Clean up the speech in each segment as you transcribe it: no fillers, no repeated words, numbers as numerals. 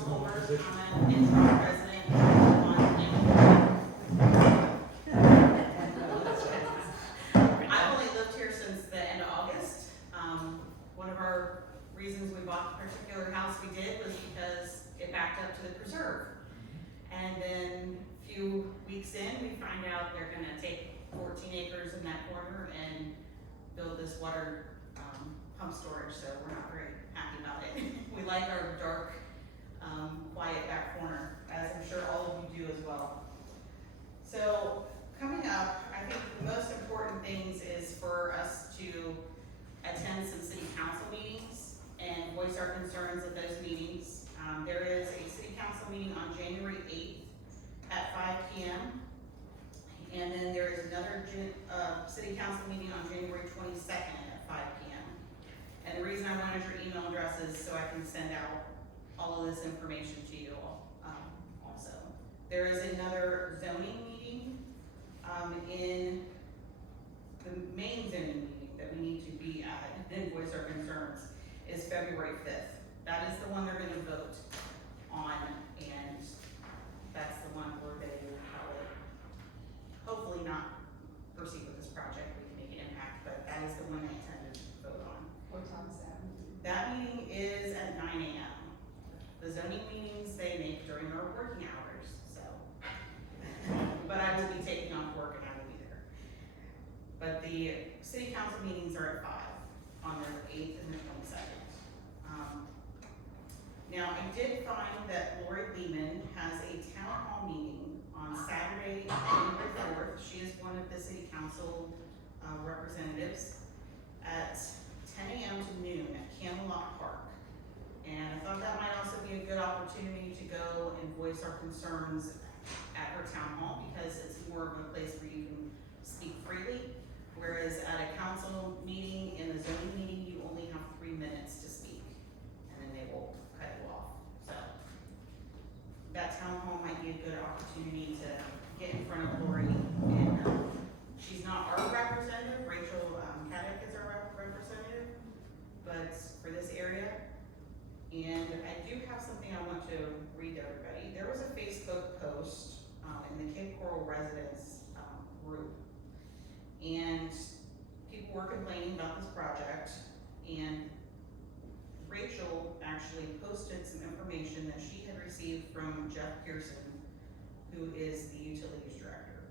councilwoman position. comment, interim president on I've only lived here since the end of August. One of our reasons we bought the particular house we did was because it backed up to the preserve. And then a few weeks in, we find out they're gonna take 14 acres in that corner and build this water pump storage, so we're not very happy about it. We like our dark, quiet back corner, as I'm sure all of you do as well. So coming up, I think the most important things is for us to attend some city council meetings and voice our concerns at those meetings. There is a city council meeting on January 8th at 5 p.m. And then there is another city council meeting on January 22nd at 5 p.m. And the reason I wanted your email addresses so I can send out all of this information to you also. There is another zoning meeting in the main zoning meeting that we need to be at and voice our concerns is February 5th. That is the one they're going to vote on, and that's the one where they will probably, hopefully not proceed with this project. We can make an impact, but that is the one they intend to vote on. What time is that? That meeting is at 9 a.m. The zoning meetings they make during our working hours, so. But I will be taking off work and I will be there. But the city council meetings are at 5 on the 8th and the 22nd. Now, I did find that Lori Lehman has a town hall meeting on Saturday, January 4th. She is one of the city council representatives at 10 a.m. to noon at Camelot Park. And I thought that might also be a good opportunity to go and voice our concerns at her town hall, because it's more of a place where you can speak freely. Whereas at a council meeting, in a zoning meeting, you only have 3 minutes to speak, and then they will cut you off. So that town hall might be a good opportunity to get in front of Lori. And she's not our representative, Rachel Caddick is our representative, but for this area. And I do have something I want to read to everybody. There was a Facebook post in the Cape Coral residents group, and people were complaining about this project, and Rachel actually posted some information that she had received from Jeff Pearson, who is the utilities director.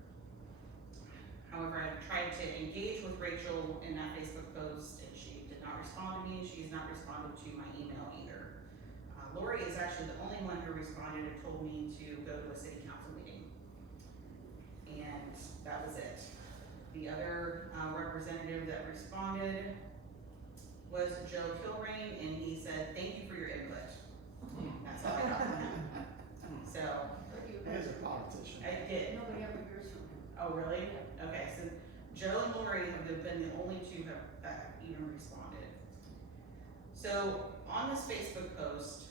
However, I tried to engage with Rachel in that Facebook post, and she did not respond to me. She's not responded to my email either. Lori is actually the only one who responded and told me to go to a city council meeting. And that was it. The other representative that responded was Joe Kilrain, and he said, "Thank you for your input." That's all I got from him. So. As a politician. I did. Nobody ever hears from him. Oh, really? Okay, so Joe and Lori have been the only two that even responded. So on this Facebook post,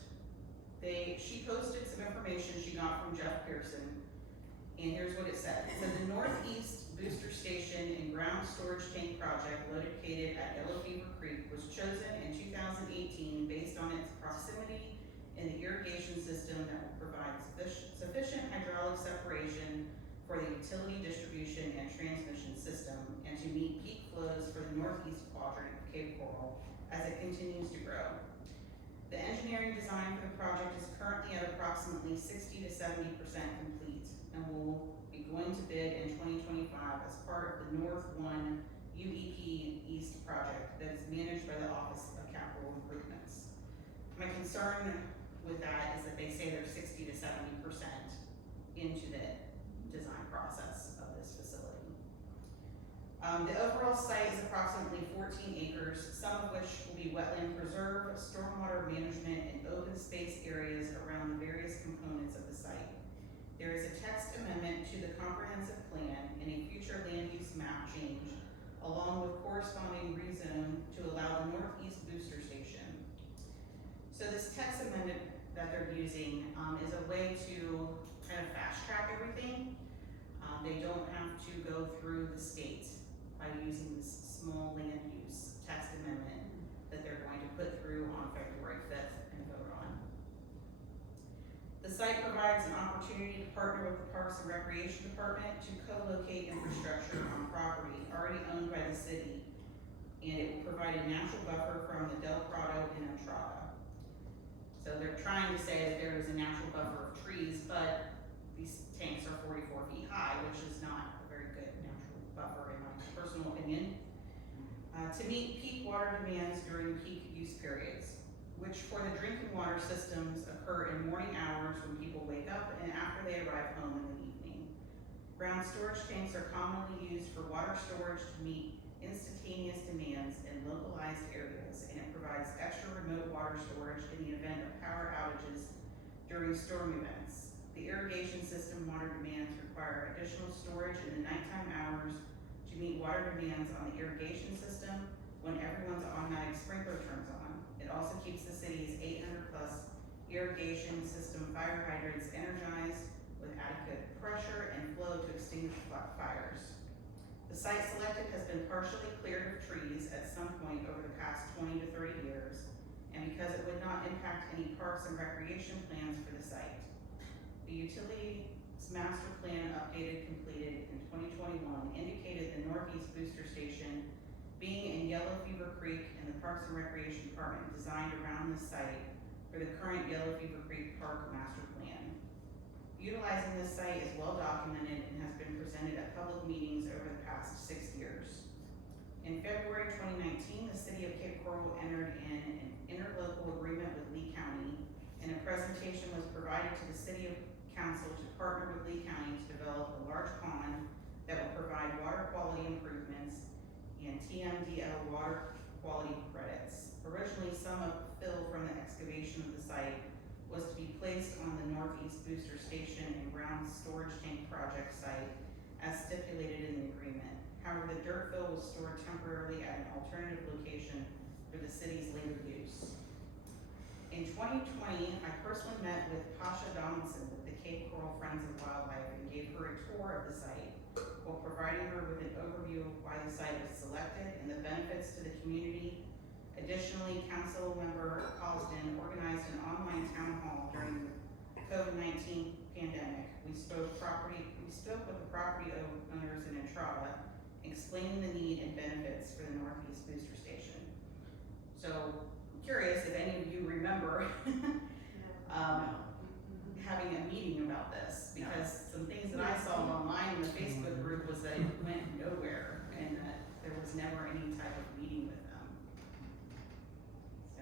she posted some information she got from Jeff Pearson, and here's what it said. It said the Northeast Booster Station and Ground Storage Tank Project located at Yellow Fever Creek was chosen in 2018 based on its proximity in the irrigation system that will provide sufficient hydraulic separation for the utility distribution and transmission system, and to meet peak flows for the northeast quadrant of Cape Coral as it continues to grow. The engineering design for the project is currently at approximately 60 to 70% complete and will be going to bid in 2025 as part of the North 1 UEP East project that is managed by the Office of Capital Improvements. My concern with that is that they say they're 60 to 70% into the design process of this facility. The overall site is approximately 14 acres, some of which will be wetland preserve, stormwater management, and open space areas around the various components of the site. There is a text amendment to the comprehensive plan and a future land use map change, along with corresponding rezone to allow the Northeast Booster Station. So this text amendment that they're using is a way to kind of fast track everything. They don't have to go through the state by using this small land use text amendment that they're going to put through on February 5th and vote on. site provides an opportunity to partner with the Parks and Recreation Department to co-locate infrastructure on property already owned by the city, and it will provide a natural buffer from the Del Prado and Entrada. So they're trying to say that there is a natural buffer of trees, but these tanks are 44 feet high, which is not a very good natural buffer in my personal opinion. To meet peak water demands during peak use periods, which for the drinking water systems occur in morning hours when people wake up and after they arrive home in the evening. Ground storage tanks are commonly used for water storage to meet instantaneous demands in localized areas, and it provides extra remote water storage in the event of power outages during storm events. The irrigation system water demands require additional storage in the nighttime hours to meet water demands on the irrigation system when everyone's automatic sprinkler turns on. It also keeps the city's 800 plus irrigation system fire hydrants energized with adequate pressure and flow to extinguish fires. The site selected has been partially cleared of trees at some point over the past 20 to 30 years, and because it would not impact any parks and recreation plans for the site. The utilities master plan updated completed in 2021 indicated the Northeast Booster Station being in Yellow Fever Creek and the Parks and Recreation Department designed around the site for the current Yellow Fever Creek Park Master Plan. Utilizing this site is well documented and has been presented at public meetings over the past 6 years. In February 2019, the City of Cape Coral entered in an interlocal agreement with Lee County, and a presentation was provided to the City Council to partner with Lee County to develop a large pond that will provide water quality improvements and TMDL water quality credits. Originally, some of the fill from the excavation of the site was to be placed on the Northeast Booster Station and ground storage tank project site as stipulated in the agreement. However, the dirt fill was stored temporarily at an alternative location for the city's later use. In 2020, I personally met with Pasha Donaldson with the Cape Coral Friends of Wildlife and gave her a tour of the site while providing her with an overview of why the site was selected and the benefits to the community. Additionally, Council Member Colston organized an online town hall during the COVID-19 pandemic. We spoke with the property owners in Entrada, explaining the need and benefits for the Northeast Booster Station. So, I'm curious if any of you remember having a meeting about this, because some things that I saw online in the Facebook group was that it went nowhere and that there was never any type of meeting with them. So,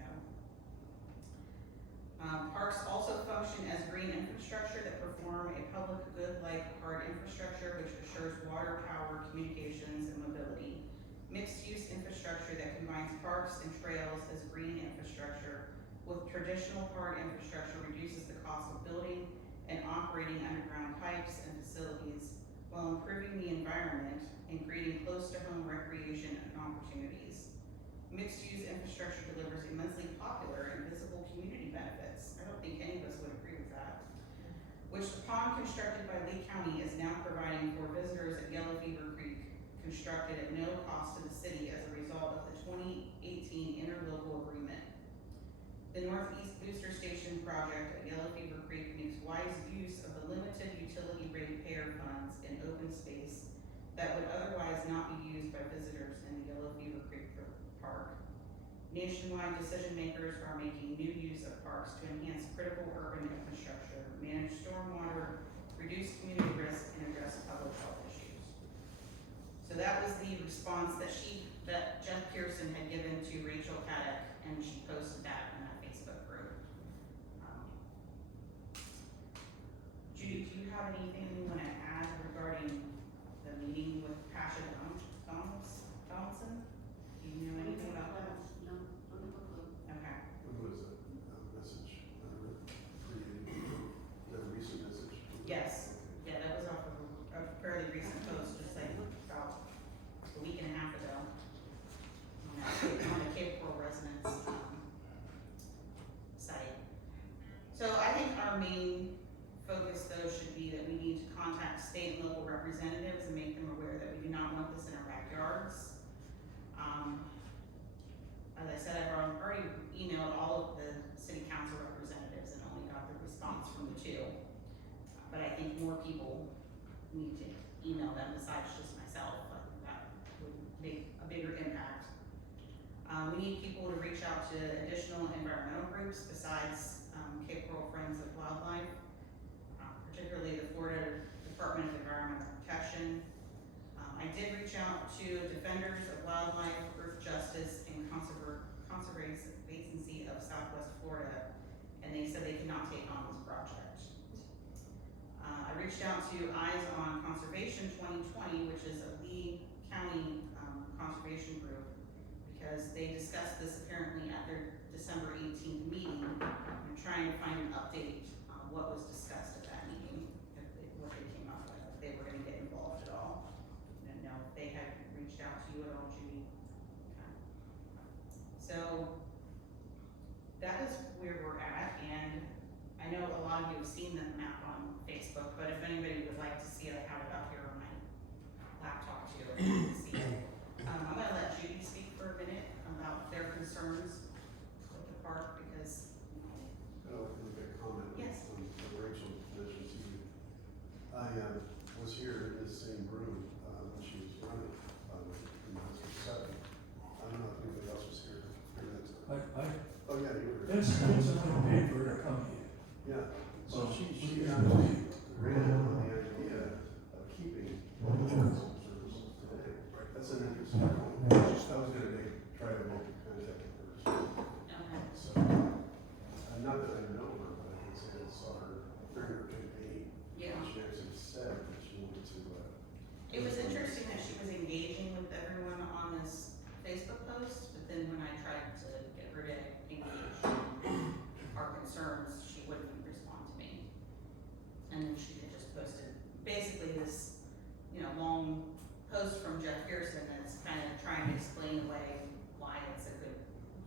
parks also function as green infrastructure that perform a public good like hard infrastructure which assures water, power, communications, and mobility. Mixed-use infrastructure that combines parks and trails as green infrastructure with traditional hard infrastructure reduces the cost of building and operating underground pipes and facilities while improving the environment and creating close-to-home recreation and opportunities. Mixed-use infrastructure delivers immensely popular and visible community benefits. I don't think any of us would agree with that. Which the pond constructed by Lee County is now providing for visitors at Yellow Fever Creek, constructed at no cost to the city as a result of the 2018 interlocal agreement. The Northeast Booster Station project at Yellow Fever Creek makes wise use of the limited utility ratepayer funds in open space that would otherwise not be used by visitors in the Yellow Fever Creek Park. Nationwide decision makers are making new use of parks to enhance critical urban infrastructure, manage stormwater, reduce community risk, and address public health issues. So that was the response that Jeff Pearson had given to Rachel Caddick, and she posted that in that Facebook group. Judy, do you have anything you want to add regarding the meeting with Pasha Donaldson? Do you know anything about that? No, don't have a clue. Okay. When was it, message, created, the recent message? Yes. Yeah, that was off of a fairly recent post, just like about a week and a half ago. On the Cape Coral residents site. So I think our main focus though should be that we need to contact state and local representatives and make them aware that we do not want this in our backyards. As I said, I've already emailed all of the city council representatives and only got the response from the 2. more people need to email them besides just myself. I think that would make a bigger impact. We need people to reach out to additional environmental groups besides Cape Coral Friends of Wildlife, particularly the Florida Department of Environmental Protection. I did reach out to Defenders of Wildlife, Earth Justice, and Conservancy of Southwest Florida, and they said they could not take on this project. I reached out to Eyes on Conservation 2020, which is a Lee County conservation group, because they discussed this apparently at their December 18th meeting. I'm trying to find an update on what was discussed at that meeting, what they came up with, if they were going to get involved at all. I didn't know if they had reached out to you at all, Judy. Okay. So that is where we're at, and I know a lot of you have seen that map on Facebook, but if anybody would like to see it, I have it up here on my laptop too, and you can see it. I'm gonna let Judy speak for a minute about their concerns with the park, because, Oh, can I make a comment? Yes. On Rachel mentioned to you. I was here in this same room when she was running, in the seven. I don't know if anybody else was here during that time. Oh, yeah, you were. It's another paper to come here. Yeah, So so she she actually ran on the idea of keeping tourism services today. That's an interesting point. I was gonna try to make contact with her. okay, So, not that I know her, but I can say I saw her during her campaign. yeah. She actually said that she wanted to, It was interesting that she was engaging with everyone on this Facebook post, but then when I tried to get her to engage in our concerns, she wouldn't respond to me. And then she had just posted basically this, long post from Jeff Pearson that's kind of trying to explain away why it's a good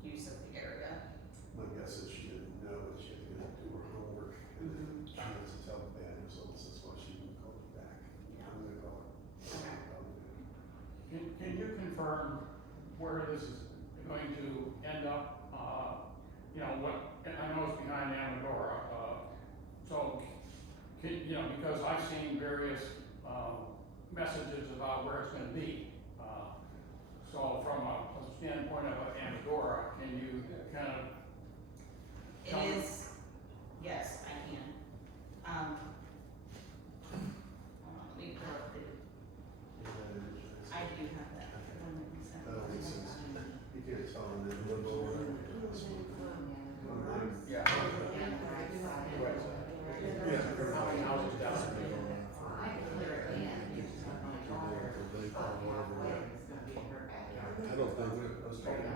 use of the area. my guess is she didn't know that she had to do her homework, and then she had to tell the bad results, that's why she didn't call me back. Yeah. I'm gonna call her. Okay. Can you confirm where this is going to end up? I know it's behind Amadora, so, because I've seen various, messages about where it's gonna be. So from a standpoint of Amadora, can you kind of? It is, yes, I can. Hold on, let me pull up the, I do have that. That makes sense. You can't tell them that. Yeah. I don't think it was talking.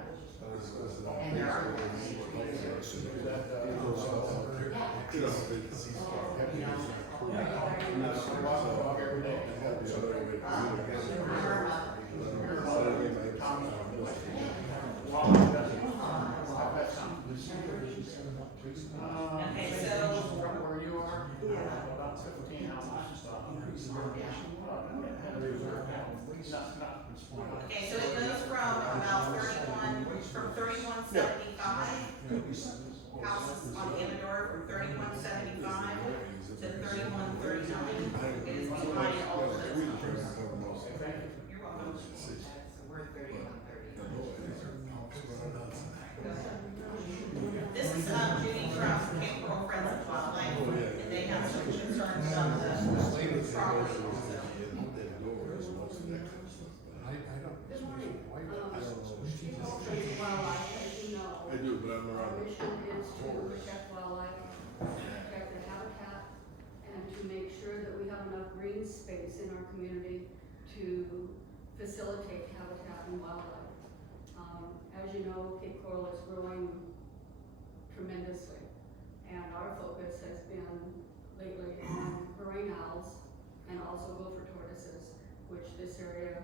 Okay, so, Where you are? About 17 houses. okay, so it goes from about 3175 houses on Amador, from 3175 to 3139. It is behind all of those homes. You're welcome. We're 3130. This is Judy from Cape Coral Friends of Wildlife, and they have some concerns about the property also. Good morning. Cape Coral Friends of Wildlife, as you know. I do, but I'm Our around. mission is to protect wildlife, protect their habitat, and to make sure that we have enough green space in our community to facilitate habitat and wildlife. As you know, Cape Coral is growing tremendously, and our focus has been lately on growing owls and also gopher tortoises, which this area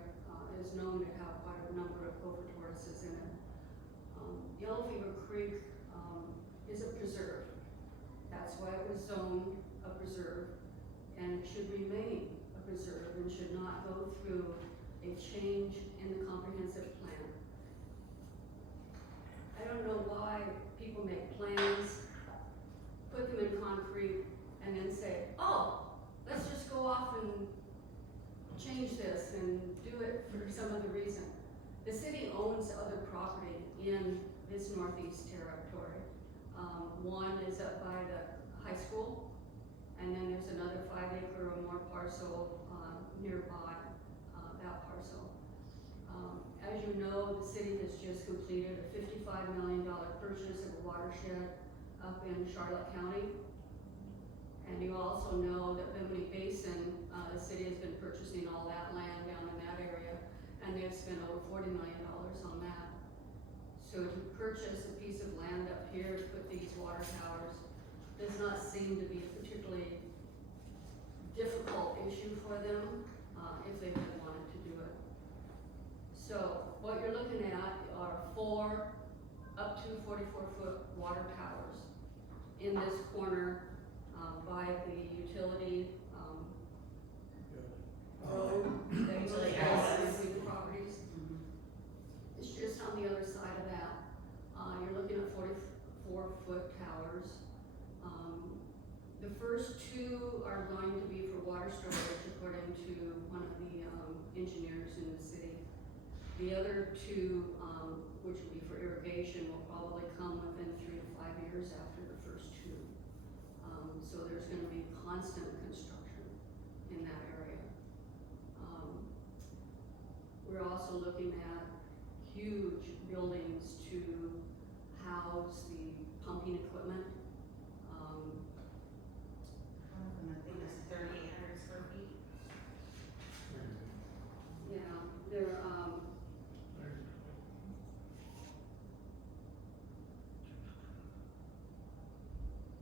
is known to have quite a number of gopher tortoises in it. Yellow Fever Creek is a preserve. That's why it was zoned a preserve, and it should remain a preserve and should not go through a change in the comprehensive plan. I don't know why people make plans, put them in concrete, and then say, oh, let's One is up by the high school, and then there's another 5 acre or more parcel, nearby, that parcel. As you know, the city has just completed a $55 million purchase of a watershed up in Charlotte County. And you also know that Bimini Basin, the city has been purchasing all that land down in that area, and they've spent over $40 million on that. So to purchase a piece of land up here to put these water towers does not seem to be a particularly difficult issue for them, if they had wanted to do it. So what you're looking at are 4 up to 44-foot water towers in this corner, by the utility, road that goes Utility across access. between the properties. It's just on the other side of that. You're looking at 44-foot towers. The first 2 are going to be for water storage, according to one of the engineers in the city. The other 2, which will be for irrigation, will probably come within 3 to 5 years after the first 2. So there's going to be constant construction in that area. We're also looking at huge buildings to house the pumping equipment. One of them, I think, is 3,800 square feet. Yeah, they're,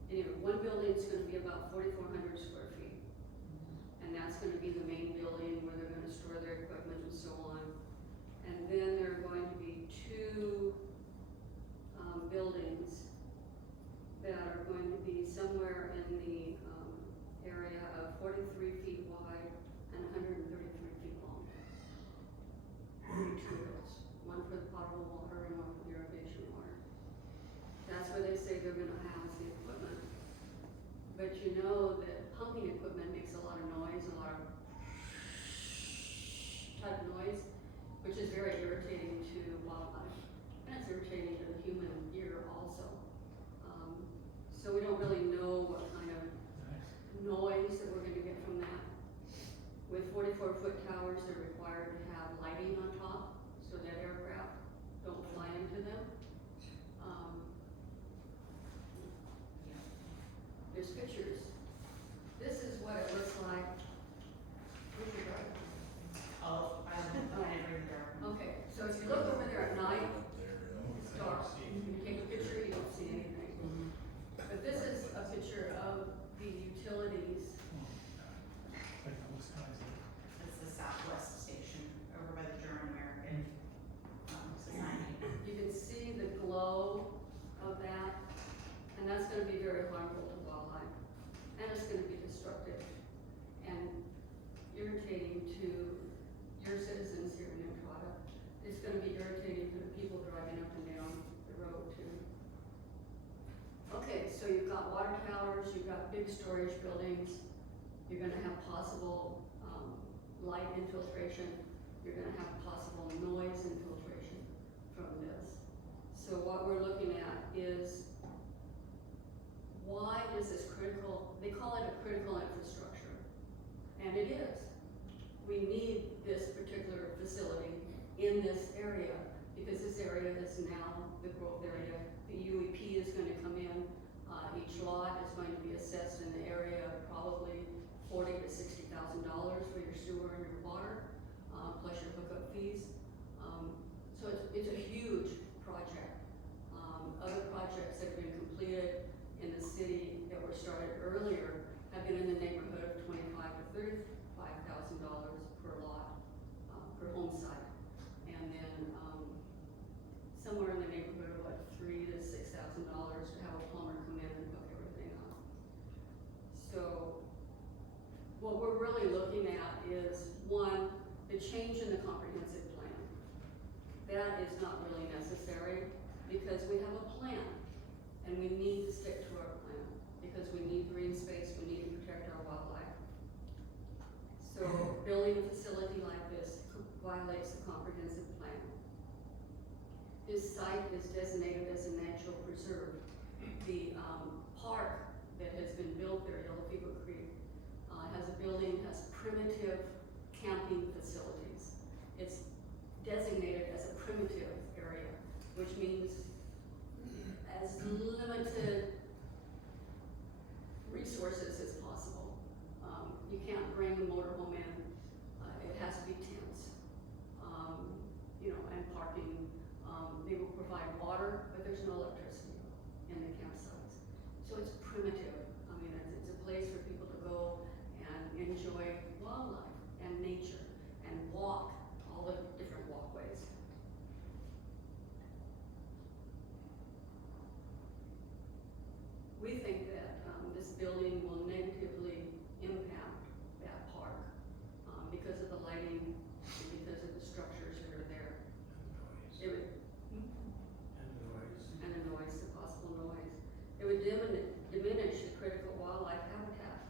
anyway, one building's gonna be about 4,400 square feet. And that's gonna be the main building where they're gonna store their equipment and so on. And then there are going to be 2 buildings that are going to be somewhere in the area of 43 feet wide and 133 feet long. 2 of those, one for the potable water and one for the irrigation water. That's where they say they're gonna house the equipment. But you know that pumping equipment makes a lot of noise, a lot of type of noise, which is very irritating to wildlife. And it's irritating to the human ear also. So we don't really know what kind of noise that we're gonna get from that. With 44-foot towers, they're required to have lighting on top so that aircraft don't fly into them. There's pictures. This is what it looks like. Where's your drive? Oh, I didn't bring the dark one. Okay, so if you look over there at night, it's dark. When you take a picture, you don't see anything. But this is a picture of the utilities. It's the Southwest station over by the German American Society. You can see the glow of that, and that's gonna be very harmful to wildlife. And it's gonna be destructive and irritating to your citizens here in Entrada. It's gonna be irritating to the people driving up and down the road too. Okay, so you've got water towers, you've got big storage buildings, you're gonna have possible, light infiltration, you're gonna have possible noise infiltration from this. So what we're looking at is, why is this critical? They call it a critical infrastructure, and it is. We need this particular facility in this area, because this area is now the growth area. The UEP is gonna come in, each lot is going to be assessed in the area of probably $40,000 to $60,000 for your sewer and your water, plus your hookup fees. So it's a huge project. Other projects that have been completed in the city that were started earlier have been in the neighborhood of $25,000 to $35,000 per lot, per home site. And then, somewhere in the neighborhood of like $3,000 to $6,000 to have a plumber come in and hook everything up. So what we're really looking at is, one, the change in the comprehensive plan. That is not really necessary because we have a plan and we need to stick to our plan because we need green space, we need to protect our wildlife. So building a facility like this violates the comprehensive plan. This site is designated as a natural preserve. The park that has been built there, Yellow Fever Creek, has a building, has primitive camping facilities. It's designated as a primitive area, which means as limited resources as possible. You can't bring a motorhome in, it has to be tents, you know, and parking. They will provide water, but there's no electricity in the campsites. So it's primitive. I mean, it's a place for people to go and enjoy wildlife and nature and walk all the different walkways. We think that this building will negatively impact that park because of the lighting and because of the structures that are there. It would, and the noise, the possible noise. It would diminish the critical wildlife habitat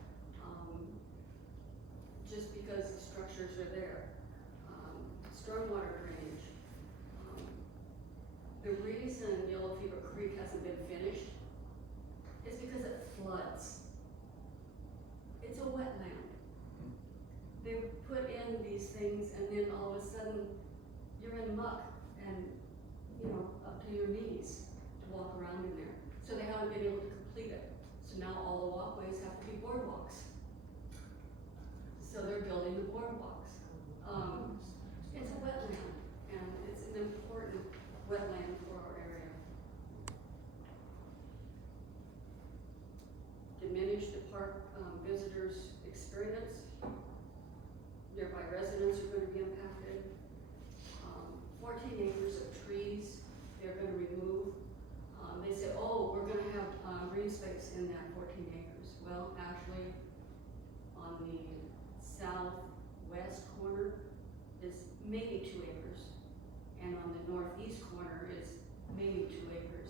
just because the structures are there. Stormwater drainage. The reason Yellow Fever Creek hasn't been finished is because it floods. It's a wetland. They put in these things and then all of a sudden you're in muck and, you know, up to your knees to walk around in there. So they haven't been able to complete it. So now all the walkways have to be boardwalks. So they're building the boardwalks. It's a wetland and it's an important wetland for our area. Diminish the park visitors' experience. Nearby residents are going to be impacted. 14 acres of trees they're going to remove. They said, oh, we're going to have green space in that 14 acres. Well, actually, on the southwest corner is maybe 2 acres, and on the northeast corner is maybe 2 acres.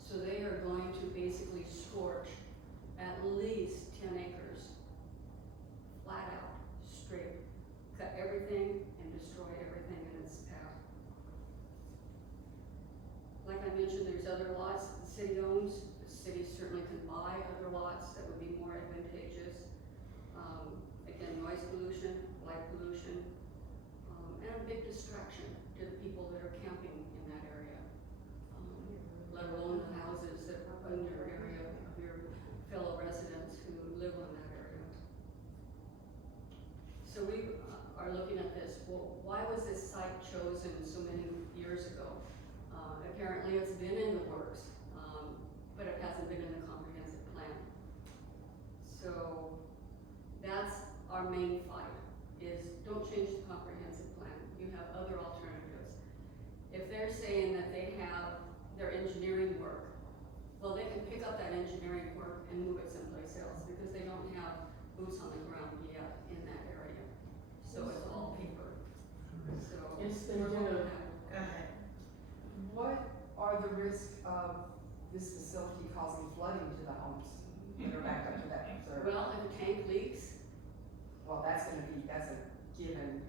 So they are going to basically scorch at least 10 acres, flat out, straight, cut everything and destroy everything in its path. Like I mentioned, there's other lots that the city owns. The city certainly can buy other lots that would be more advantageous. Again, noise pollution, light pollution, and a big distraction to the people that are camping in that area, let alone the houses that are in your area, your fellow residents who live in that area. So we are looking at this. Well, why was this site chosen so many years ago? Apparently it's been in the works, but it hasn't been in the comprehensive plan. So that's our main fight, is don't change the comprehensive plan. You have other alternatives. If they're saying that they have their engineering work, well, they can pick up that engineering work and move it someplace else because they don't have boots on the ground yet in that area. So it's all paper. So Yes, we're going to Go ahead. What are the risks of this facility causing flooding to the homes that are backed up to that reserve? well, if a tank leaks, Well, that's a given,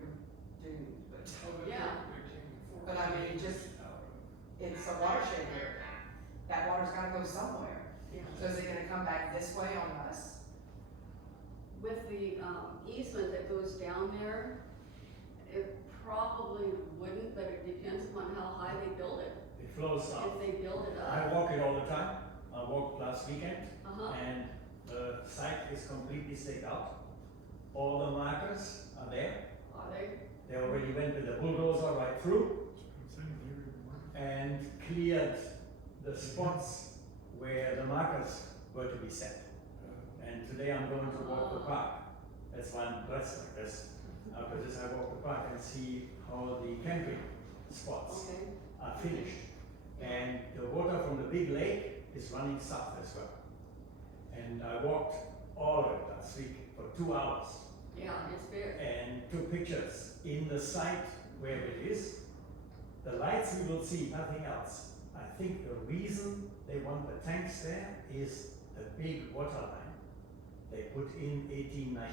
you're doomed, but, yeah, but I mean, just, it's a watershed here. That water's gotta go somewhere. yeah. So is it gonna come back this way on us? With the easement that goes down there, it probably wouldn't, but it depends upon how high they build it. It flows If up. they build it I up, walk it all the time. I walked last weekend uh-huh, and the site is completely staked out. All the markers are there. are they? They already went with the bulldozer right through and cleared the spots where the markers were to be set. And today I'm going to walk the park. That's why I'm dressed like this. After this I walk the park and see how the camping spots Okay, are finished. And the water from the big lake is running south as well. And I walked all of it last week for 2 hours yeah, it's big. and took pictures in the site where it is. The lights you will see, nothing else. I think the reason they want the tanks there is the big water line they put in 1890.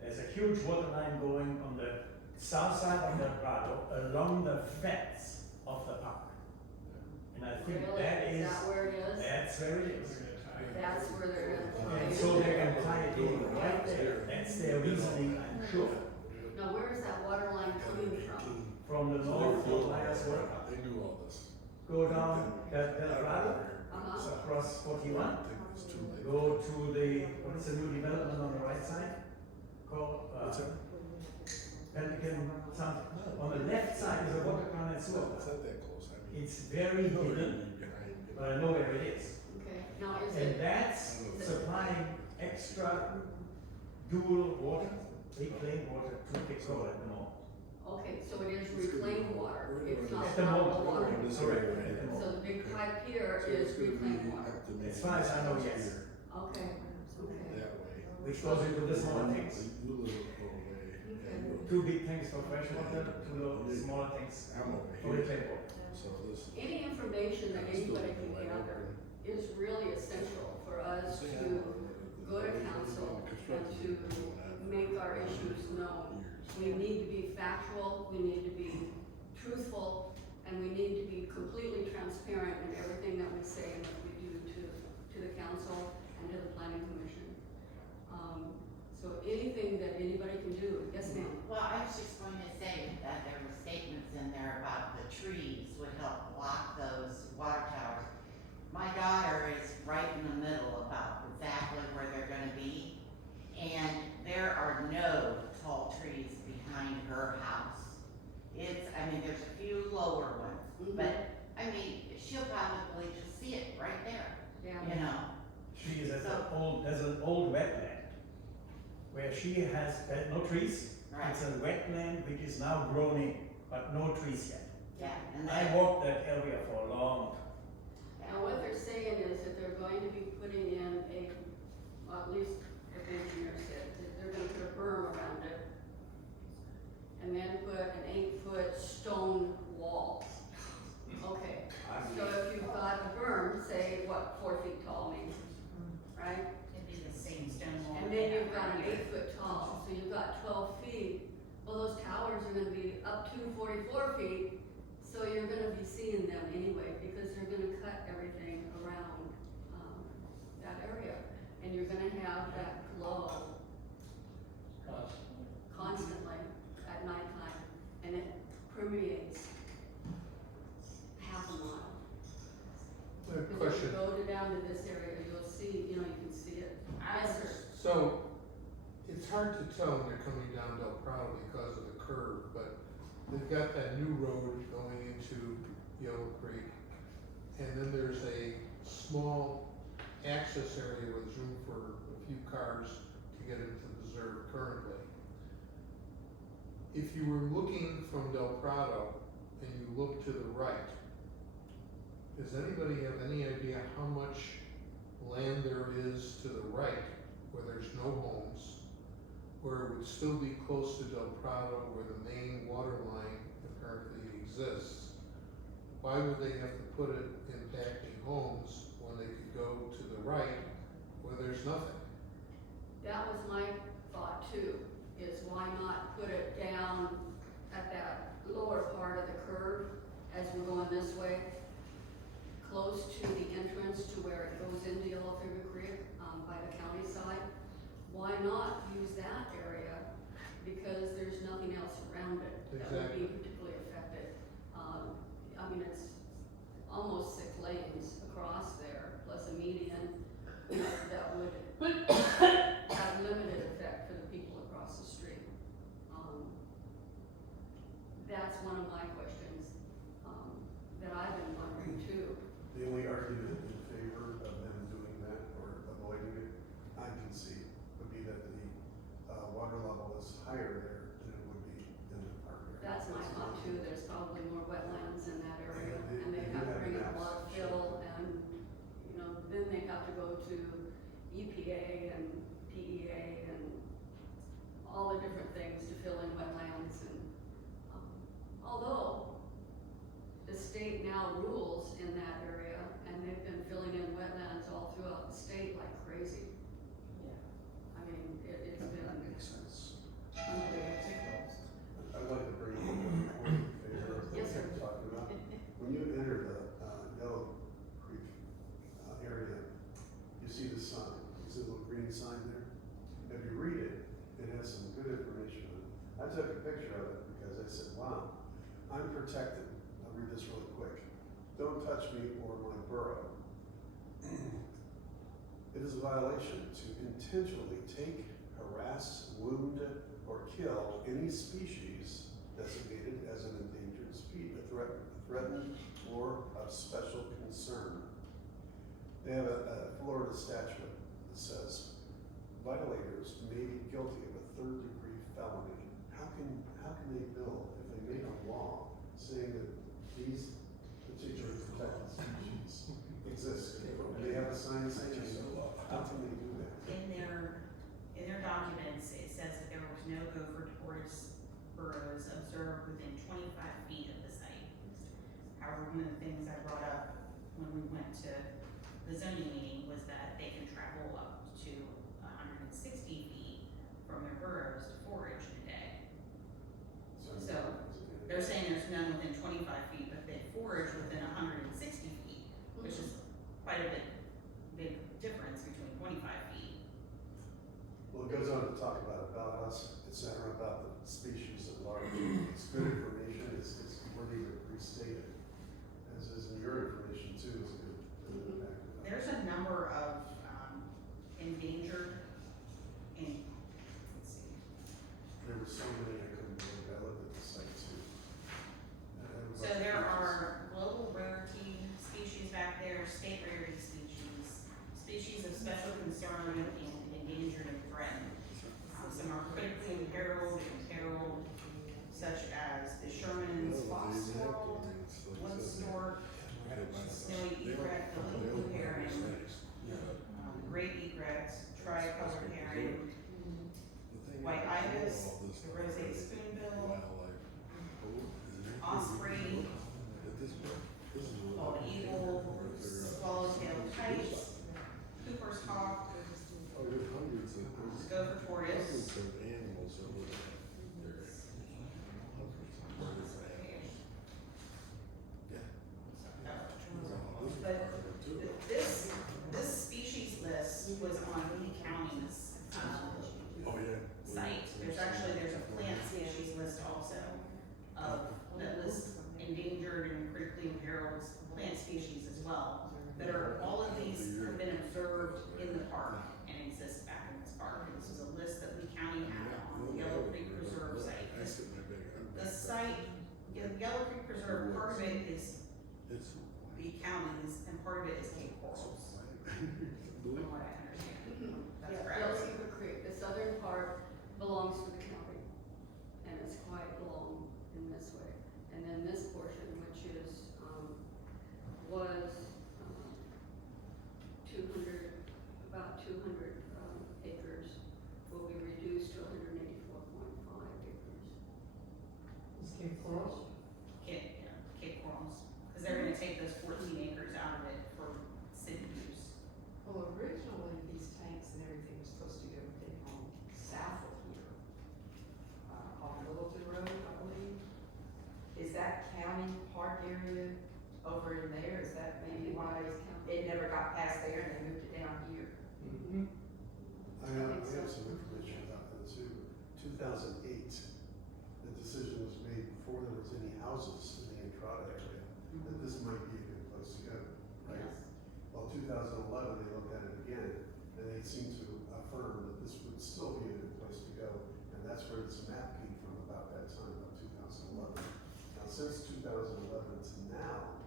There's a huge water line going on the south side of the Prado along the fence of the park. And I think Really? that is, that where it is? that's where it is. That's where they're gonna. And so they're gonna tie it in right there, that's their reasoning, I'm sure. Now, where is that water line coming from? From the north of Myersburg, They do all this. go down Del Prado, Uh-huh. across 41, go to the, what is the new development on the right side? Called, What's that? Pelican, something. On the left side is a water plant and sewer It's plant. not that close, I mean. It's very No, hidden, behind, but I know where it is. Okay, now is And it, that's supplying extra dual water, reclaimed water to Victoria at the moment. okay, so it is reclaimed water, it's not At the potable moment, water. This correct, area at the right here. So the big pipe here So is it's gonna be reclaimed water. up to me. As far as I know, yes. Okay, okay. That way. Which goes into the smaller tanks. You live over way, and you- Two big tanks for fresh water, two little smaller tanks I'm over for here, reclaimed water. so this. Any information that I'm still anybody can wide gather open. is really essential for us See, to go to council and to make our issues known. We need to be factual, we need to be truthful, and we need to be completely transparent in everything that we say and that we do to the council and to the planning commission. So anything that anybody can do, yes ma'am? Well, I was just going to say that there were statements in there about the trees would help block those water towers. My daughter is right in the middle about exactly where they're gonna be, and there are no tall trees behind her house. I mean, there's a few lower ones, but, I mean, she'll probably just see it right there, Yeah. you know? She is at there's an old wetland where she has had no trees. Right. It's a wetland which is now grown in, but no trees yet. Yeah, and I then, walked that area for a long time. Now, what they're saying is that they're going to be putting in well, at least what the engineer said, that they're gonna put a berm around it. And then put an 8-foot stone wall. Okay, so if you've got a berm, say, 4 feet tall maybe, right? It'd be the same stone wall. And then you've got an 8-foot tall, so you've got 12 feet. Well, those towers are gonna be up to 44 feet, so you're gonna be seeing them anyway, because they're gonna cut everything around, that area. And you're gonna have that glow constantly at nighttime, and it permeates half a mile. Because if you go down to this area, you'll see, you can see it. Yes, sir. So, it's hard to tell when they're coming down Del Prado because of the curve, but they've got that new road going into Yellow Creek. And then there's a small access area where there's room for a few cars to get into the reserve currently. If you were looking from Del Prado and you look to the right, does anybody have any idea how much land there is to the right where there's no homes, where it would still be close to Del Prado where the main water line apparently exists? Why would they have to put it impacting homes when they could go to the right where there's nothing? That was my thought too, is why not put it down at that lower part of the curve as we're going this way, close to the entrance to where it goes into Yellow Creek, by the county side. Why not use that area? Because there's nothing else around it that would be particularly affected. I mean, it's almost 6 lanes across there, plus a median, that would have limited effect for the people across the street. That's one of my questions, that I've been wondering too. The only argument in favor of them doing that or avoiding it, I can see, would be that the water level is higher there than it would be in the park area. That's my thought too, there's probably more wetlands in that area, and they They have to do bring have up a lot of maps, fill, and, then they have to go to EPA and PEA and all the different things to fill in wetlands, and, although the state now rules in that area, and they've been filling in wetlands all throughout the state like crazy. Yeah. I mean, it's That been makes sense. unbelievable. I'd like to bring up a point in favor of what Yes, sir. you're talking about. When you enter the Yellow Creek area, you see the sign, you see the little green sign there? If you read it, it has some good information on it. I took a picture of it because I said, wow, I'm protected. I'll read this really quick. Don't touch me or my burrow. It is a violation to intentionally take, harass, wound, or kill any species designated as an endangered species, threatened, or of special concern. They have a Florida statute that says violators may be guilty of a third-degree felony. How can they bill if they made a law saying that these particular protected species exist and they have a sign saying so? How can they do that? In their documents, it says that there was no gopher tortoise burrows observed within 25 feet of the site. However, one of the things I brought up when we went to the zoning meeting was that they can travel up to 160 feet from their burrows to forage in a day. So, they're saying there's none within 25 feet, but they forage within 160 feet, which is quite a big difference between 25 feet. Well, it goes on to talk about us, et cetera, about the species at large. It's good information, it's worthy to restate it, as is in your information too, is good. There's a number of endangered, let's see, There were so many I couldn't believe. I looked at the site too. so there are global rarity species back there, state rarity species, species of special concern, and endangered and threatened. Some are critically imperiled, such as the Sherman's fox squirrel, wood stork, snowy egret, the little blue heron, great egret, tricolored heron, white ibis, the roseate spoonbill, osprey, bald eagle, swallowtail kite, Cooper's hawk, Oh, there's hundreds of, gopher tortoise, hundreds of animals over there. Hundreds of birds. Yeah. But this species list was on Lee County's Oh, yeah. site. There's a plant species list also that lists endangered and critically imperiled plant species as well. That are, all of these have been observed in the park and exist back in this park. And this is a list that Lee County had on the Yellow Creek Preserve site. The site, Yellow Creek Preserve, part of it is It's. Lee County's and part of it is Cape Corals, from what I understand. That's Yeah, correct. Yellow Beaver Creek, the southern part belongs to the county, and it's quite long in this way. And then this portion, which is, was, about 200 acres, will be reduced to 184.5 acres. Is Cape Coral? Cape Corals, because they're gonna take those 14 acres out of it for city use. Well, originally, these tanks and everything was supposed to go down south of here, on Littleton Road, I believe. Is that county park area over in there? Is that maybe why it never got past there and they moved it down here? Mm-hmm. I have some information about that too. 2008, the decision was made before there was any houses in the Entrada area, that this might be a good place to go, right? Yes. Well, 2011, they looked at it again, and they seemed to affirm that this would still be a good place to go, and that's where this map came from about that time, about 2011. Now, since 2011 to now,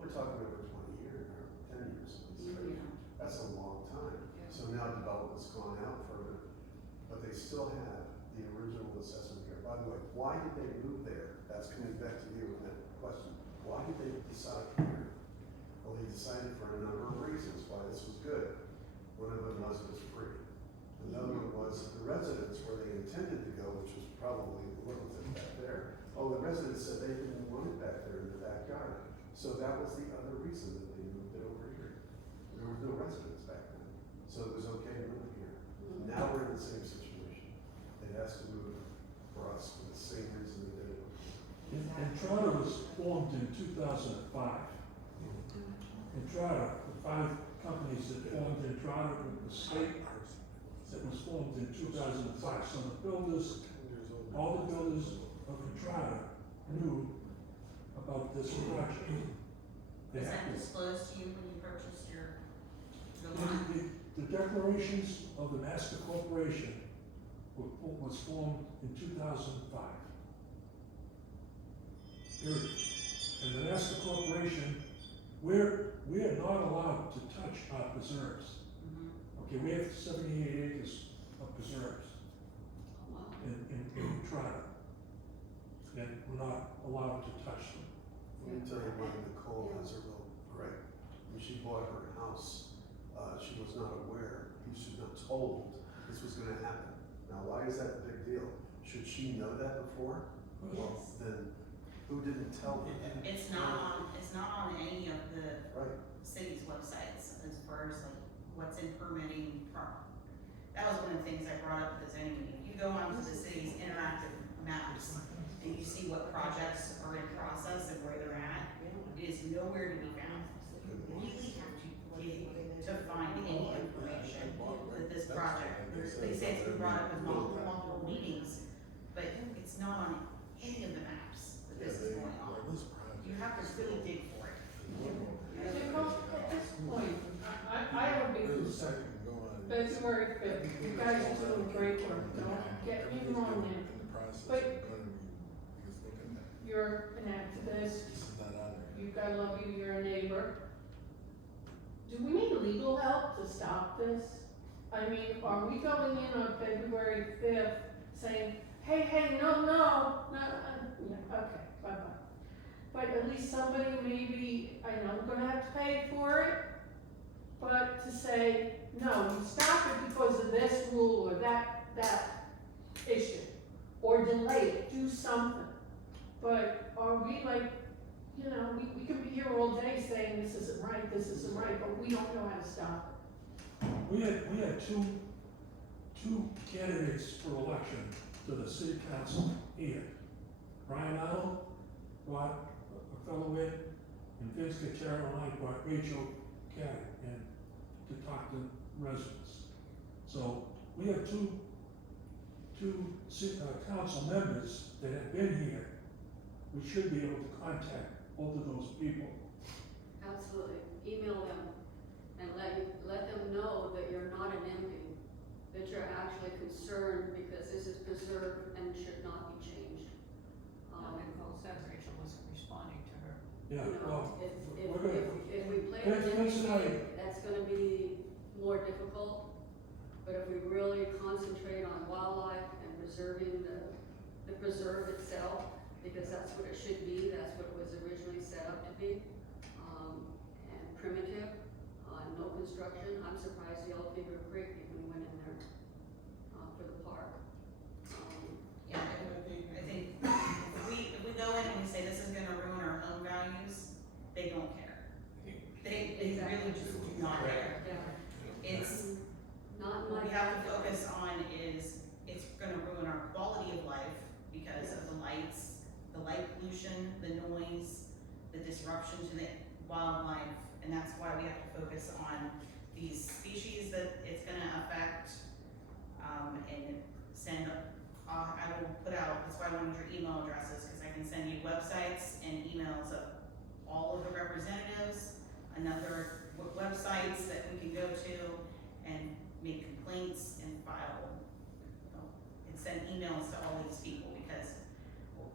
we're talking over 20 years, or 10 years, right? That's a long time. So now development's gone out further, but they still have the original assessment here. By the way, why did they move there? That's coming back to you in that question. Why did they decide here? Well, they decided for a number of reasons why this was good. One of them was it was free. Another one was the residents where they intended to go, which was probably Littleton back there. Oh, the residents said they didn't want it back there in the backyard. So that was the other reason that they moved it over here. There was no residents back then, so it was okay to move here. Now we're in the same situation. It has to move for us for the same reason that they did. Entrada was formed in 2005. Entrada, the 5 companies counties that formed Entrada with the state that was formed in 2005. So the builders, all the builders of Entrada knew about this project. They Was had that to- disclosed to you when you purchased the lot? The declarations of the master corporation was formed in 2005. Period. And the master corporation, we're not allowed to touch our preserves. Mhm. Okay, we have 78 acres of preserves Wow. in Entrada. And we're not allowed to touch them. Let me tell you why Nicole has a real gripe. When she bought her house, she was not aware, she was not told this was gonna happen. Now, why is that a big deal? Should she know that before? Well, then, who didn't tell her? It's not on any of the Right, city's websites as far as like what's in permitting. That was one of the things I brought up at the zoning meeting. If you go onto the city's interactive maps and you see what projects are in process and where they're at, it is nowhere to be found. You really have to dig to find any information that this project, they say it's been brought up in multiple meetings, but it's not on any of the maps that this is going on. You have to really dig for it. Nicole, at this point, I have a big concern. February February 5th, you guys are doing great work, don't get me wrong there. But you're an activist, you gotta love you, you're a neighbor. Do we need legal help to stop this? I mean, are we going in on February 5th saying, hey, no, yeah, okay, bye-bye. But at least somebody maybe, I know we're gonna have to pay for it, but to say, no, you stop it because of this rule or that issue, or delay it, do something. But are we like, you know, we can be here all day saying this isn't right, but we don't know how to stop it. We had two candidates for election to the city council here. Brian Arnold brought a fellow in, and Vince Gutierrez and I brought Rachel Caddy in to talk to residents. So we have two council members that have been here. We should be able to contact both of those people. Absolutely. Email them and let them know that you're not an enemy, that you're actually concerned because this is preserved and should not be changed. Nicole said Rachel wasn't responding to her. Yeah, You know, well, if we're gonna, if we play Vince the and enemy I- game, that's gonna be more difficult. But if we really concentrate on wildlife and preserving the preserve itself, because that's what it should be, that's what it was originally set up to be, and primitive, no construction. I'm surprised Yellow Fever Creek even went in there, for the park. Yeah, I think if we go in and we say this is gonna ruin our home values, they don't care. They really just do not care. Yeah, It's, not what we like. have to focus on is, it's gonna ruin our quality of life because of the lights, the light pollution, the noise, the disruption to the wildlife, and that's why we have to focus on these species that it's gonna affect, and send, I will put out, that's why I wanted your email addresses, cause I can send you websites and emails of all of the representatives, another websites that we can go to and make complaints and file, and send emails to all these people, because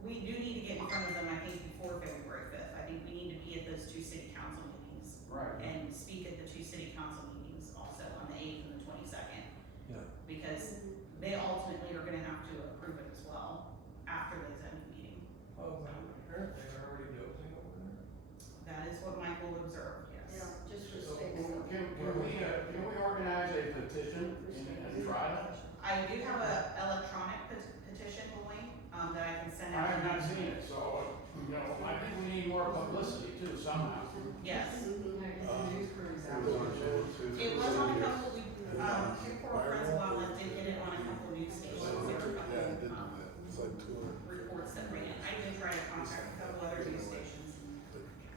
we do need to get in front of them, I think, before February 5th. I think we need to be at those two city council meetings. Right. And speak at the two city council meetings also on the 8th and the 22nd. Yeah. Because they ultimately are gonna have to approve it as well after the zoning meeting. Oh, I heard they're already building over there. That is what Michael observed, Yeah, yes. just for So, stakes. can we organize a petition and try it? I do have a electronic petition going, that I can send I out. have not seen it, so, I think we need more publicity too somehow. Yes. News crews It out. was on channel 2. It was on a couple, Newport Friends of Wildlife did get it on a couple news stations, there were a Yeah, I did do couple, that. It's like 200. reports that ran. I did try to contact a couple other news stations.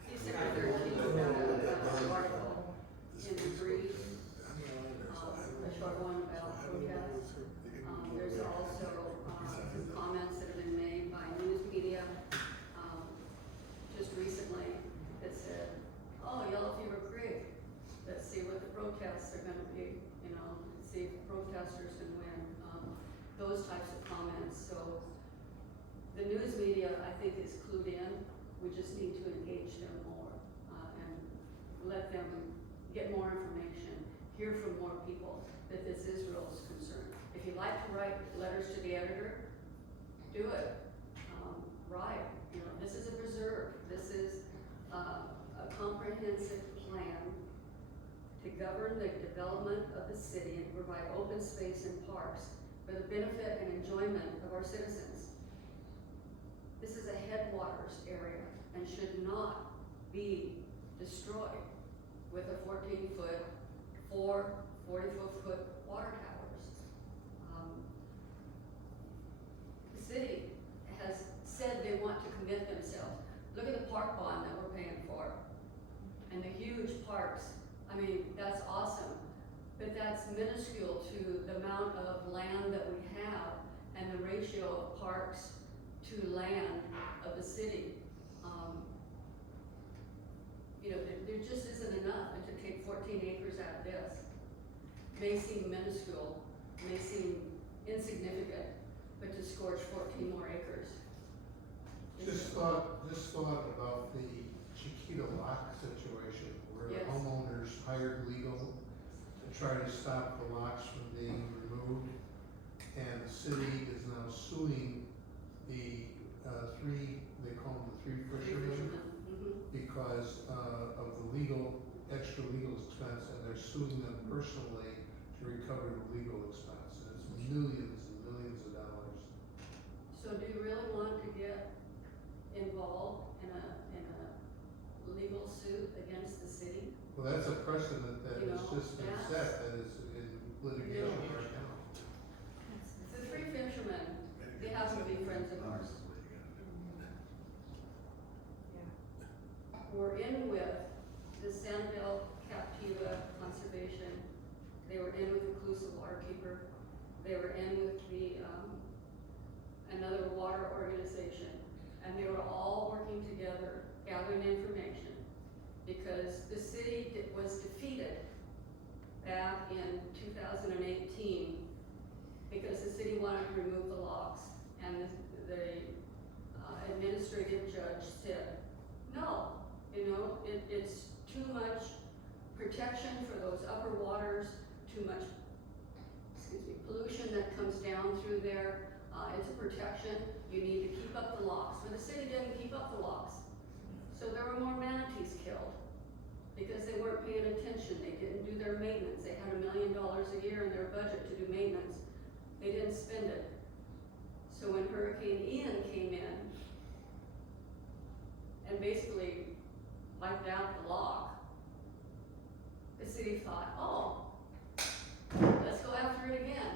You said that there's an article in the breeze protests are gonna be, you know, see if protesters can win, those types of comments, so. The news media, I think, is clued in, we just need to engage them more, and let them get more information, hear from more people that this is real concern. If you like to write letters to the editor, do it, write, you know, this is a preserve, this is, a comprehensive plan to govern the development of the city and provide open space and parks for the benefit and enjoyment of our citizens. This is a headwaters area and should not be destroyed with a 14-foot, 40-foot water towers. The city has said they want to commit themselves. Look at the park bond that we're paying for and the huge parks. I mean, that's awesome, but that's minuscule to the amount of land that we have and the ratio of parks to land of the city. You know, there just isn't enough, and to take 14 acres out of this may seem minuscule, may seem insignificant, but to scorch 14 more acres. Just thought about the Chiquita Lock situation, where Yes. the homeowners hired legal to try to stop the locks from being removed, and the city is now suing the they call them the three fishermen, because of the extra legal expense, and they're suing them personally to recover the legal expense. And it's millions and millions of dollars. So do you really want to get involved in a legal suit against the city? Well, that's a precedent that You has know, just been set, that is in litigation right now. The three fishermen, they happen to be friends of ours. We're in with the Sanibel Captiva Conservation, they were in with the Clusa Waterkeeper, they were in with the, another water organization, and they were all working together, gathering information, because the city was defeated back in 2018, because the city wanted to remove the locks, and the administrative judge said, no, you know, it's too much protection for those upper waters, too much, pollution that comes down through there. It's a protection, you need to keep up the locks. But the city didn't keep up the locks. So there were more manatees killed because they weren't paying attention. They didn't do their maintenance. They had $1 million a year in their budget to do maintenance. They didn't spend it. So when Hurricane Ian came in and basically wiped out the lock, the city thought, oh, let's go after it again.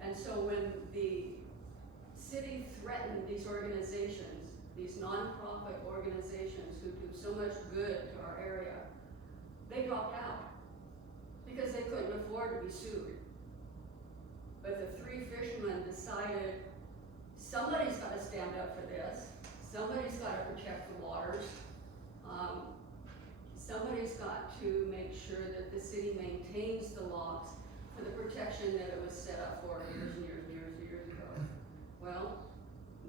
And so when the city threatened these organizations, these nonprofit organizations who do so much good to our area, they dropped out because they couldn't afford to be sued. But the three fishermen decided somebody's got to stand up for this. Somebody's got to protect the waters. Somebody's got to make sure that the city maintains the locks for the protection that it was set up for years and years and years and years ago. Well,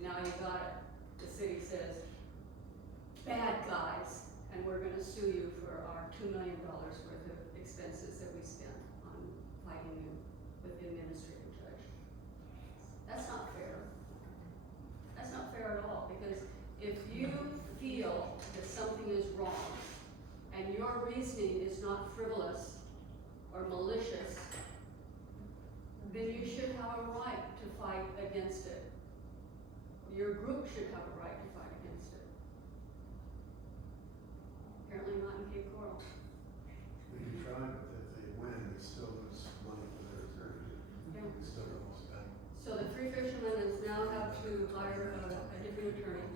now you got it. The city says, bad guys, and we're gonna sue you for our $2 million worth of expenses that we spent on fighting you with the administrative judge. That's not fair. That's not fair at all, because if you feel that something is wrong, and your reasoning is not frivolous or malicious, then you should have a right to fight against it. Your group should have a right to fight against it. Apparently not in Cape Coral. They can try, but if they win, they still lose money for their attorney. Yeah. They still lose that. So the three fishermen is now have to hire a different attorney.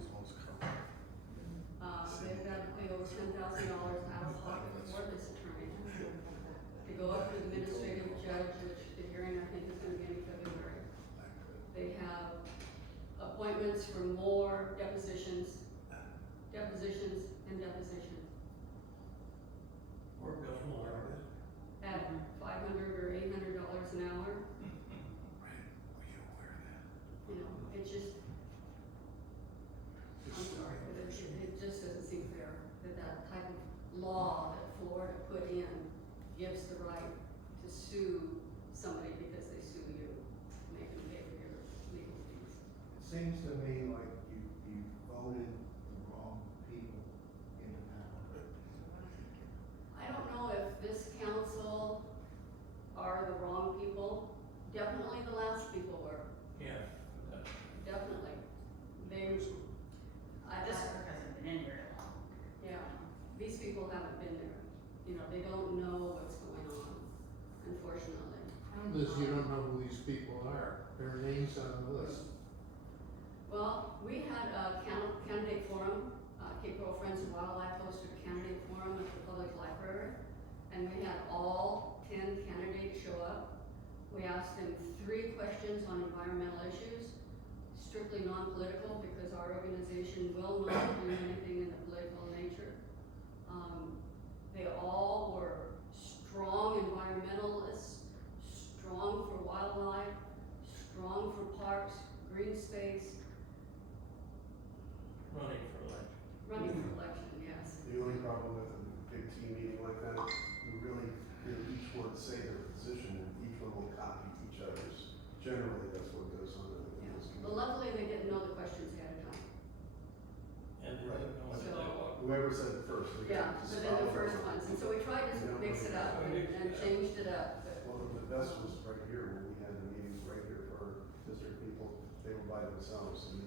They've got to pay over $10,000 out of pocket for this attorney to go up to the administrative judge, which the hearing I think is going to be in February. They have appointments for more depositions, and depositions. We're building more of it. the right to sue somebody because they sue you, make them pay for your legal fees. It seems to me like you voted the wrong people into power. I don't know if this council are the wrong people. Definitely the last people were, Yeah. definitely. They, This work hasn't been in very long. yeah, these people haven't been there. You know, they don't know what's going on, unfortunately. Liz, you don't know who these people are, their names on the list. Well, we had a candidate forum, Cape Coral Friends of Wildlife hosted a candidate forum at the public library, and we had all 10 candidates show up. We asked them 3 questions on environmental issues, strictly non-political, because our organization will not do anything in the political nature. They all were strong environmentalists, strong for wildlife, strong for parks, green space, Running for election. running for election, yes. The only problem with a big team meeting like that, you really hear each one say their position, and each one will copy each other's. Generally, that's what goes on in Yeah. those But committees. luckily, they didn't know the questions ahead of time. And they Right. don't know what So- they want. Whoever said it first. they Yeah, just but then the follow first along. ones, and so we tried to mix it up and changed it up, but, Well, the best was right here, when we had the meetings right here for our district people, they were by themselves, and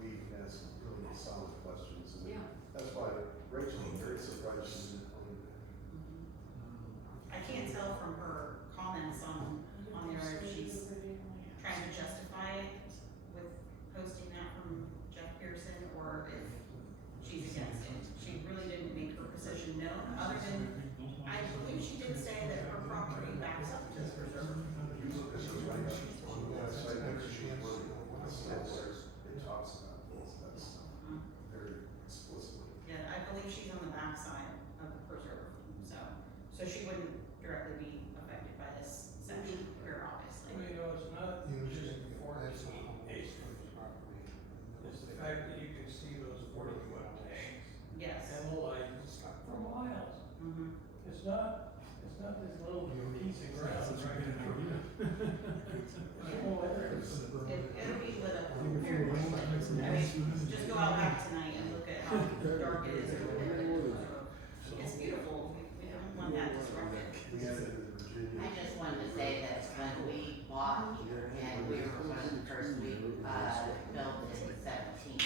we asked really solid questions, and yeah. that's why Rachel was very surprised she didn't tell me that. I can't tell from her comments on there if she's trying to justify it with posting that from Jeff Pearson, or if she's against it. She really didn't make her position known, other than, I believe she did say that her property backs up to the preserve. If you look at the right up on the website, next to the one, it talks about this, that's very explicitly. Yeah, I believe she's on the backside of the preserve, so she wouldn't directly be affected by this section here, Well, obviously. you know, it's not Usually, just that's a enforcing home acres. property. It's the fact that you can see those 40-foot tanks Yes. and the lights for miles. Mm-hmm. It's not this little piece of ground right in the It'll be lit up very quickly. I mean, just go out back tonight and look at how dark it is over there. It's beautiful. We don't want that disrupted. We had it in Virginia. I just wanted to say that when we bought here, and we were one of the first, we, built in 17.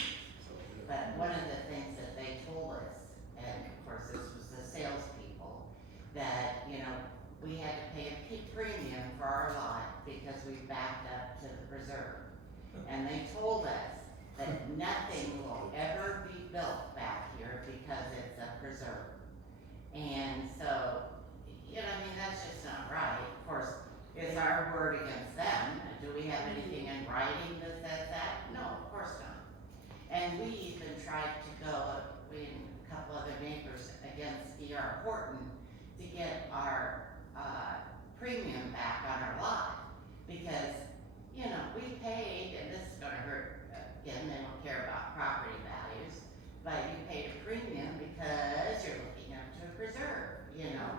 But one of the things that they told us, and of course this was the salespeople, that, you know, we had to pay a premium for our lot because we backed up to the preserve. And they told us that nothing will ever be built back here because it's a preserve. And so, you know, I mean, that's just not right. Of course, it's our word against them. Do we have anything in writing that says that? No, of course not. And we even tried to go, we and a couple other neighbors against D.R. Horton to get our, premium back on our lot. Because, you know, we paid, and this is gonna hurt, again, they don't care about property values, but you paid a premium because you're looking up to a preserve, you know?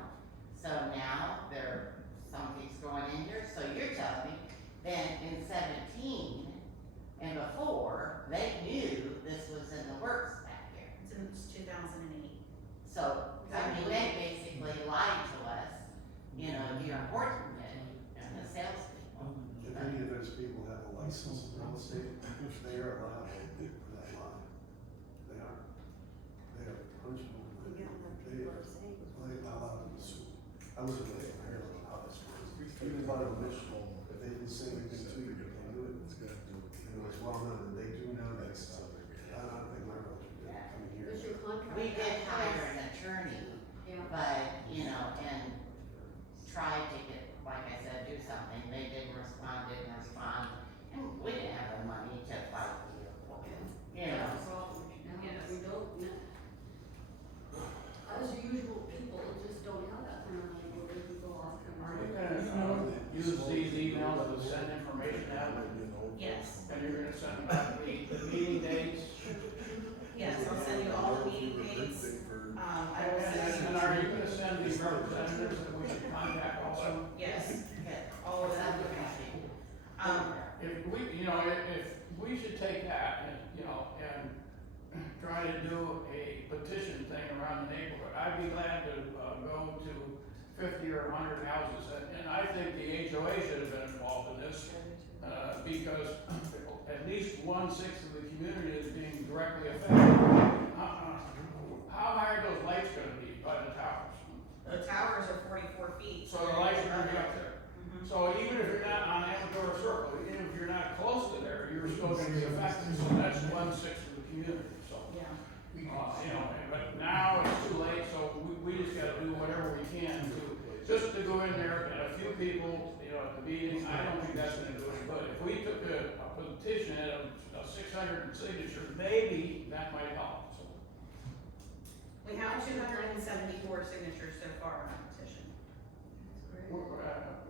So now something's going in here, so you're telling me, then in 17 and before, they knew this was in the works back here. Since 2008. So, I mean, they basically lied to us, you know, D.R. Horton did, and the salespeople. If any of those people have a license in real estate, they are allowed for that line. They are. They are punchable. They allow them to sue. I was in Maryland, how this works. Even by the mission, if they didn't say anything to you, they knew it. You know, it's well known, and they do know that stuff. I don't think my relative did coming here. Was your contract? We did hire an attorney, Yeah. but, you know, and tried to get, like I said, do something, they didn't respond, and we didn't have the money to fight the deal for it, you know. That's the problem. Now, Yes. we don't, as usual, people just don't have that kind of money where they can go off and. Are you gonna, use these emails to send information out? Yes, And you're gonna send back the meeting dates? yes, I'll send you all the meeting dates. I will send you. And are you gonna send these representatives that we do a petition thing around the neighborhood. I'd be glad to, go to 50 or 100 houses, and I think the HOA should have been involved in this, because at least 1/6 of the community is being directly affected. How high are those lights gonna be by the towers? The towers are 44 feet. So the lights are gonna be up there. Mhm. So even if you're not on Amador Circle, even if you're not close to there, you're still gonna be affected, so that's 1/6 of the community, so. Yeah. You know, but now it's too late, so we just gotta do whatever we can just to go in there, and a few people, you know, at the meeting, I don't think that's gonna do any good. If we took a petition of 600 signatures, maybe that might help, so. We have 274 signatures so far on our petition.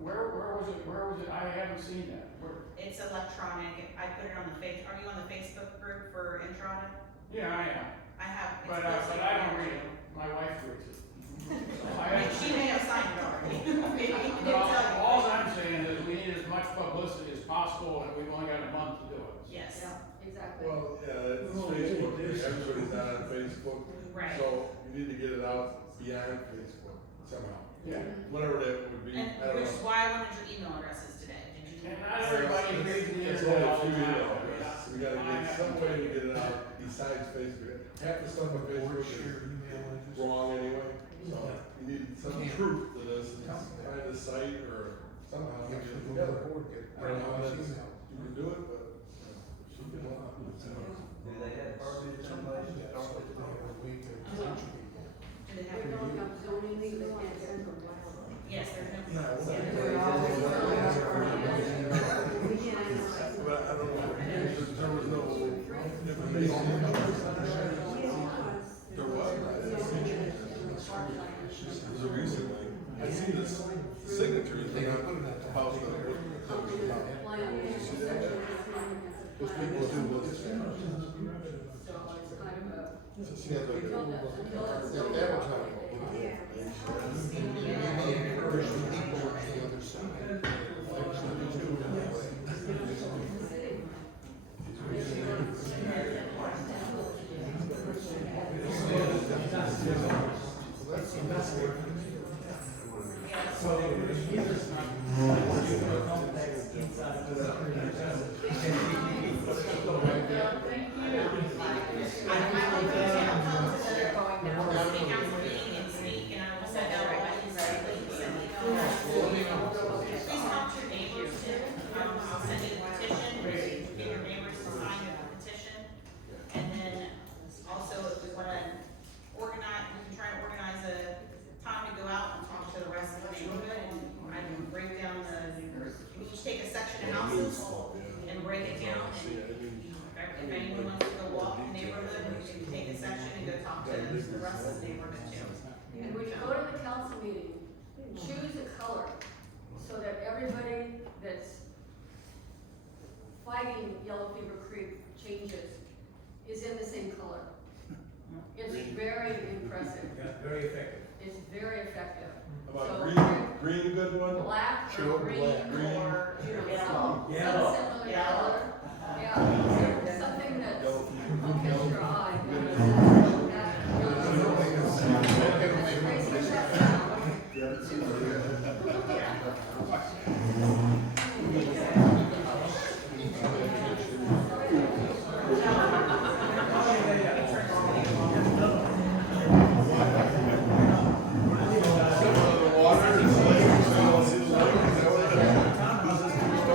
Where was it? I haven't seen that. Where? It's electronic. I put it on the are you on the Facebook group for Entrada? Yeah, I am. I have. it's But posted I don't there, read too. it. My wife reads it. I mean, she may have signed it already. Maybe you didn't Well, tell you. all I'm saying is we need as much publicity as possible, and we've only got a month to do it. Yes, Yeah, exactly. Well, yeah, it's Facebook, everybody's not on Facebook, right. so you need to get it out beyond Facebook somehow. Yeah. Whatever that would be, And I don't which is know. why I wanted your email addresses today. Did you? And not everybody reads the It's internet all only the a few time. emails, so we gotta get some way to get it out besides Facebook. Half the stuff on Facebook is wrong anyway, so you need some proof to this, find a site or somehow get it together. I don't know how that's, you can do it, but. She can. Do they have permits in place? Do they have? We're going up zoning, so they can't get into the Yes, there's no. Yeah, permits. well, Yeah, we're Yeah. But I don't know, there was no information. There was, there's a reason, like, I see this signature thing, I put it at the house, those people do this. So it's kind of a. Yeah, but Until that's they're zoned. advertising. Encourage the people on the other side. So, this is not super complex inside the I will come to the city council meeting and speak, and I will send out all my links and emails. Please talk to your neighbors too. I'll send you the petition, get your neighbors to sign the petition. And then also if we wanna organize, we can try to organize a time to go out and talk to the rest of the neighborhood, and I can break down we each take a section of houses and break it down, and if anyone wants to go walk the neighborhood, we can take a section and go talk to the rest of the neighborhood too. And when you go to the council meeting, choose a color so that everybody that's fighting Yellow Fever Creek changes is in the same color. It's very impressive. Yeah, very effective. It's very effective. About So green a good one? black or Sure, green black, green. or, you know, Yellow. some Yellow. similar Yellow. color. Yeah, something that's, will catch your eye. Yeah.